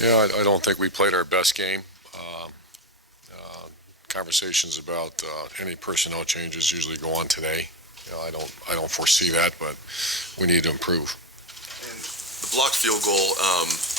Yeah, I don't think we played our best game. Conversations about any personnel changes usually go on today. I don't foresee that, but we need to improve. And the blocked field goal,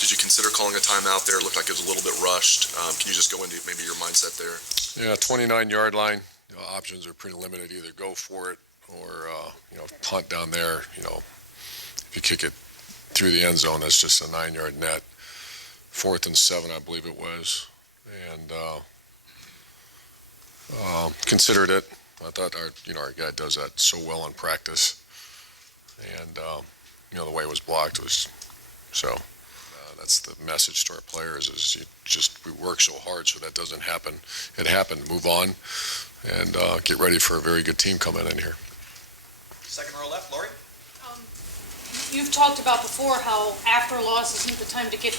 did you consider calling a timeout there? It looked like it was a little bit rushed. Can you just go into maybe your mindset there? Yeah, 29-yard line. Options are pretty limited. Either go for it or punt down there. If you kick it through the end zone, that's just a 9-yard net. 4th and 7, I believe it was, and considered it. I thought our guy does that so well in practice, and the way it was blocked was so. That's the message to our players: is we work so hard so that doesn't happen. It happened. Move on, and get ready for a very good team coming in here. Second row left, Lori. You've talked about before how after a loss isn't the time to get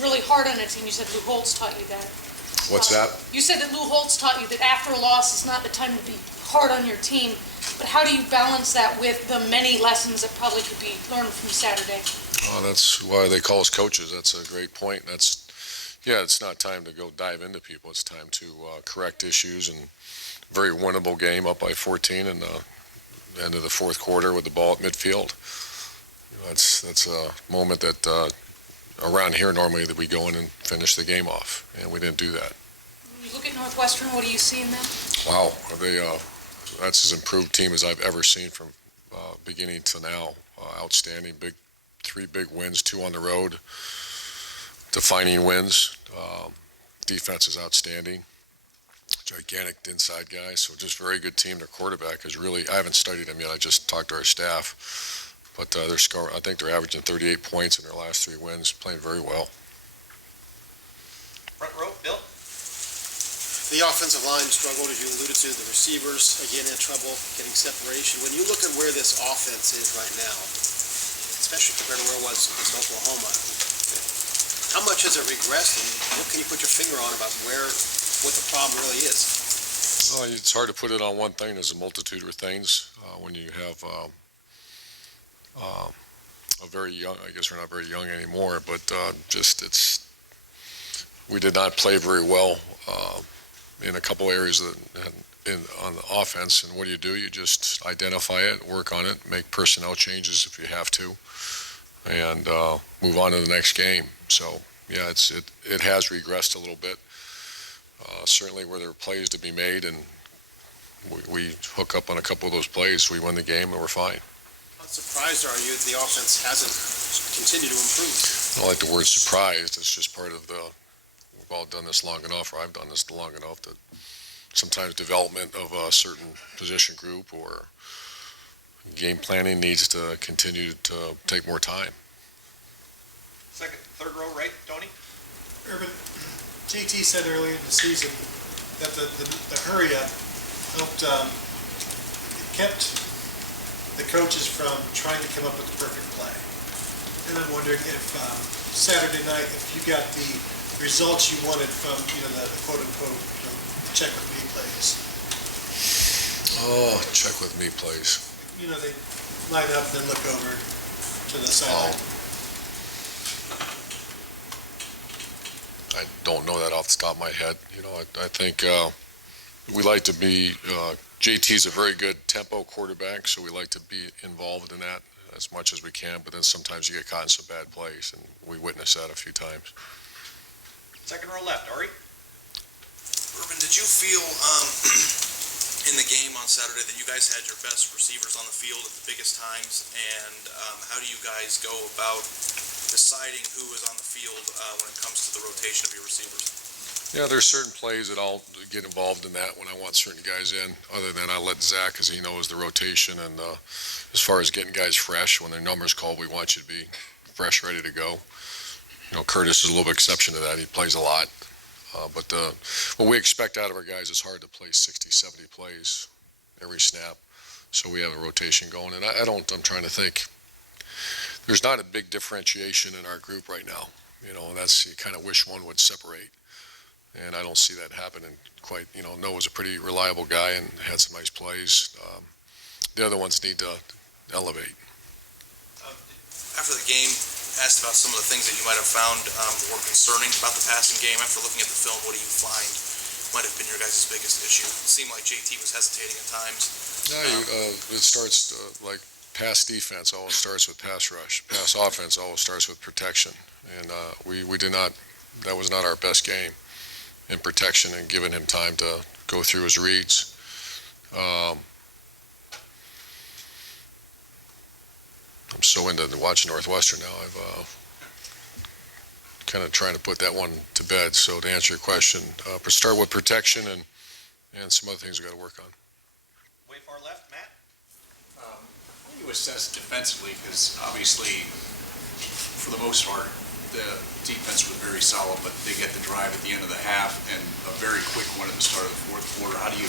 really hard on a team. You said Lou Holtz taught you that. What's that? You said that Lou Holtz taught you that after a loss is not the time to be hard on your team. But how do you balance that with the many lessons that probably could be learned from Saturday? Oh, that's why they call us coaches. That's a great point. It's not time to go dive into people. It's time to correct issues, and very winnable game up by 14 in the end of the fourth quarter with the ball at midfield. That's a moment that around here normally that we go in and finish the game off, and we didn't do that. When you look at Northwestern, what do you see in them? Wow, that's as improved team as I've ever seen from beginning to now. Outstanding, 3 big wins, 2 on the road, defining wins. Defense is outstanding, gigantic inside guy, so just very good team. Their quarterback is really, I haven't studied him yet, I just talked to our staff. But I think they're averaging 38 points in their last 3 wins, playing very well. Front row, Bill. The offensive line struggled, as you alluded to. The receivers, again, had trouble getting separation. When you look at where this offense is right now, especially compared to where it was against Oklahoma, how much has it regressed, and what can you put your finger on about what the problem really is? Well, it's hard to put it on one thing. There's a multitude of things. When you have a very young, I guess we're not very young anymore, but we did not play very well in a couple areas on the offense. And what do? You just identify it, work on it, make personnel changes if you have to, and move on to the next game. So yeah, it has regressed a little bit. Certainly where there are plays to be made, and we hook up on a couple of those plays, we win the game, and we're fine. How surprised are you that the offense hasn't continued to improve? I don't like the word surprised. It's just part of we've all done this long enough, or I've done this long enough, that sometimes development of a certain position group or game planning needs to continue to take more time. Third row right, Tony. Urban, JT said earlier in the season that the hurry up helped, it kept the coaches from trying to come up with the perfect play. And I'm wondering if Saturday night, if you got the results you wanted from the quote unquote check with me plays. Oh, check with me plays. They line up and then look over to the sideline. I don't know that off the top of my head. I think we like to be. JT's a very good tempo quarterback, so we like to be involved in that as much as we can. But then sometimes you get caught in some bad plays, and we witnessed that a few times. Second row left, Ari. Urban, did you feel in the game on Saturday that you guys had your best receivers on the field at the biggest times? And how do you guys go about deciding who is on the field when it comes to the rotation of your receivers? Yeah, there's certain plays that I'll get involved in that when I want certain guys in. Other than I let Zach, because he knows the rotation, and as far as getting guys fresh, when their number's called, we want you to be fresh, ready to go. Curtis is a little bit exception to that. He plays a lot. But what we expect out of our guys is hard to play 60, 70 plays every snap. So we have a rotation going. And I'm trying to think. There's not a big differentiation in our group right now. And you kind of wish one would separate. And I don't see that happening quite. Noah's a pretty reliable guy and had some nice plays. The other ones need to elevate. After the game, asked about some of the things that you might have found more concerning about the passing game. After looking at the film, what do you find might have been your guys' biggest issue? It seemed like JT was hesitating at times. No, it starts like pass defense always starts with pass rush. Pass offense always starts with protection. And we did not, that was not our best game in protection and giving him time to go through his reads. I'm so into watching Northwestern now. I've kind of trying to put that one to bed. So to answer your question, start with protection and some other things we got to work on. Way far left, Matt. How do you assess defensively? Because obviously, for the most part, the defense was very solid, but they get the drive at the end of the half and a very quick one at the start of the fourth quarter. How do you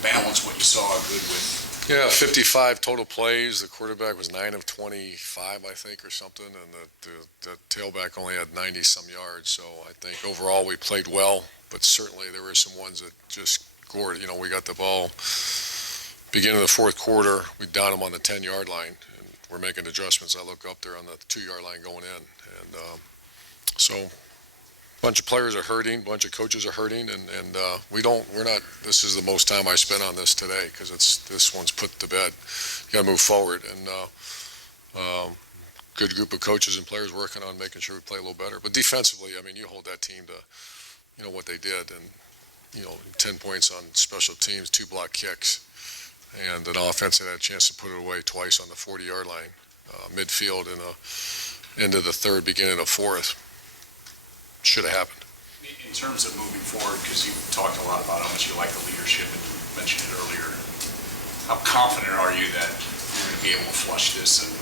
balance what you saw good with? Yeah, 55 total plays. The quarterback was 9 of 25, I think, or something, and the tailback only had 90-some yards. So I think overall we played well, but certainly there were some ones that just gored. You know, we got the ball beginning of the fourth quarter. We downed them on the 10-yard line, and we're making adjustments. I look up there on the 2-yard line going in, and so a bunch of players are hurting, a bunch of coaches are hurting, and we're not, this is the most time I spent on this today because this one's put to bed. You got to move forward, and good group of coaches and players working on making sure we play a little better. But defensively, I mean, you hold that team to, you know, what they did, and, 10 points on special teams, 2 block kicks, and an offense that had a chance to put it away twice on the 40-yard line, midfield into the third, beginning of fourth. Should have happened. In terms of moving forward, because you talked a lot about how much you like the leadership, and you mentioned it earlier, how confident are you that you're going to be able to flush this and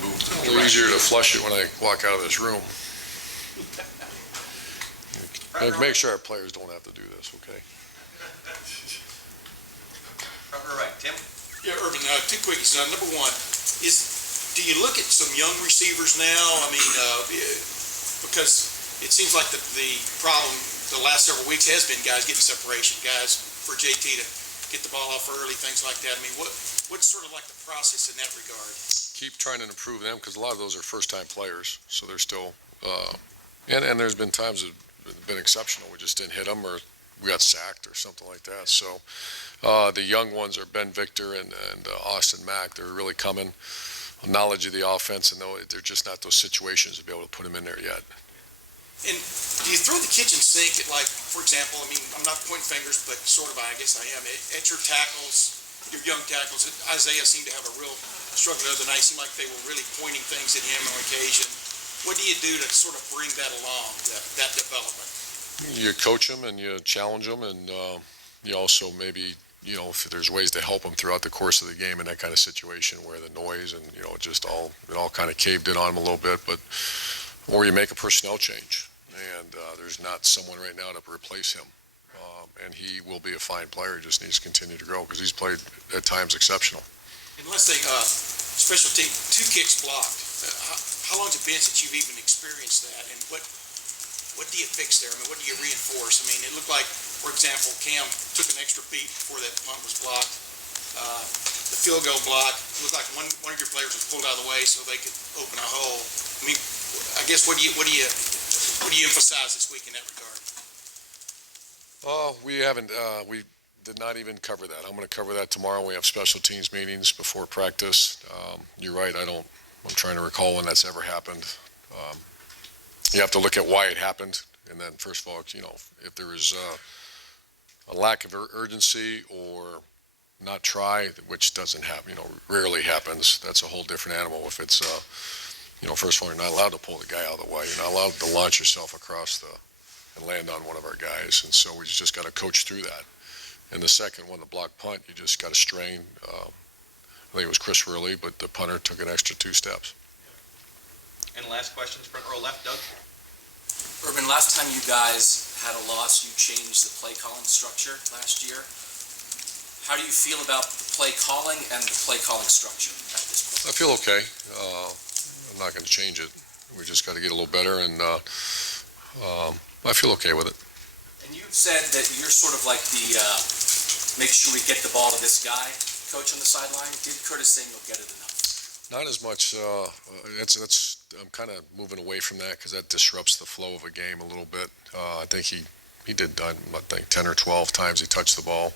move to the A little easier to flush it when I walk out of this room. Make sure our players don't have to do this, okay? Front row right, Tim. Yeah, Urban, 2 quickies. Number one, do you look at some young receivers now? I mean, because it seems like the problem the last several weeks has been guys getting separation, guys for JT to get the ball off early, things like that. I mean, what's sort of like the process in that regard? Keep trying to improve them because a lot of those are first-time players, so they're still, and there's been times that have been exceptional. We just didn't hit them, or we got sacked or something like that. So the young ones are Ben Victor and Austin Mack. They're really coming. Knowledge of the offense, and they're just not those situations to be able to put them in there yet. And do you throw the kitchen sink at, like, for example, I mean, I'm not pointing fingers, but sort of, I guess I am, at your tackles, your young tackles? Isaiah seemed to have a real struggle the other night. It seemed like they were really pointing things at him on occasion. What do you do to sort of bring that along, that development? You coach them and you challenge them, and you also maybe, if there's ways to help them throughout the course of the game in that kind of situation where the noise and, it all kind of caved in on them a little bit, or you make a personnel change, and there's not someone right now to replace him. And he will be a fine player. He just needs to continue to grow because he's played at times exceptional. Unless they, special team, 2 kicks blocked, how long's it been since you've even experienced that? And what do you fix there? I mean, what do you reinforce? I mean, it looked like, for example, Cam took an extra beat before that punt was blocked. The field goal block, it looked like one of your players was pulled out of the way so they could open a hole. I mean, I guess what do you emphasize this week in that regard? We haven't. We did not even cover that. I'm going to cover that tomorrow. We have special teams meetings before practice. You're right. I'm trying to recall when that's ever happened. You have to look at why it happened, and then first of all, if there is a lack of urgency or not try, which doesn't happen, rarely happens. That's a whole different animal. If it's, first of all, you're not allowed to pull the guy out of the way. You're not allowed to launch yourself across and land on one of our guys, and so we just got to coach through that. And the second one, the block punt, you just got to strain. I think it was Chris Worley, but the punter took an extra 2 steps. And last questions, front row left, Doug. Urban, last time you guys had a loss, you changed the play calling structure last year. How do you feel about the play calling and the play calling structure at this point? I feel okay. I'm not going to change it. We just got to get a little better, and I feel okay with it. And you've said that you're sort of like the make sure we get the ball to this guy coach on the sideline. Did Curtis Samuel get it enough? Not as much, I'm kind of moving away from that because that disrupts the flow of a game a little bit. I think he did, I think 10 or 12 times he touched the ball.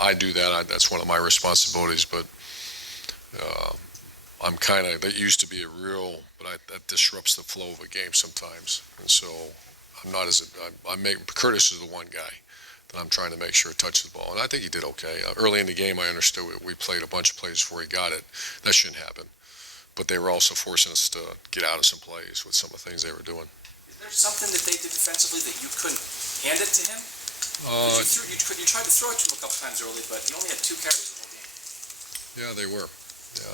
I do that, that's one of my responsibilities, but that used to be a real, but that disrupts the flow of a game sometimes. And so Curtis is the one guy that I'm trying to make sure touches the ball. And I think he did okay. Early in the game, I understood we played a bunch of plays before he got it. That shouldn't happen. But they were also forcing us to get out of some plays with some of the things they were doing. Is there something that they did defensively that you couldn't hand it to him? You tried to throw it to him a couple times early, but he only had 2 carries the whole game. Yeah, they were. Yeah,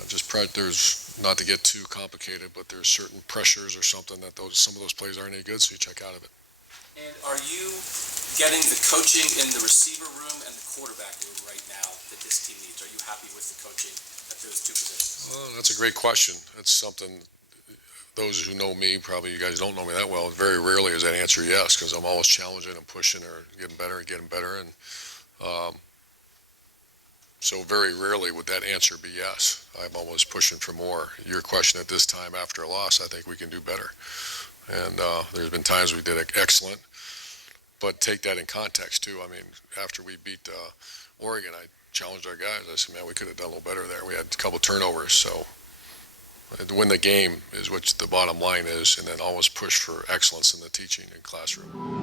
there's, not to get too complicated, but there's certain pressures or something that some of those plays aren't any good, so you check out of it. And are you getting the coaching in the receiver room and the quarterback room right now that this team needs? Are you happy with the coaching at those 2 positions? Well, that's a great question. That's something, those who know me, probably you guys don't know me that well, very rarely is that answer yes, because I'm always challenging and pushing or getting better and getting better. And so very rarely would that answer be yes. I'm always pushing for more. Your question at this time after a loss, I think we can do better. And there's been times we did excellent, but take that in context too. I mean, after we beat Oregon, I challenged our guys. I said, man, we could have done a little better there. We had a couple turnovers, so to win the game is what the bottom line is, and then always push for excellence in the teaching and classroom.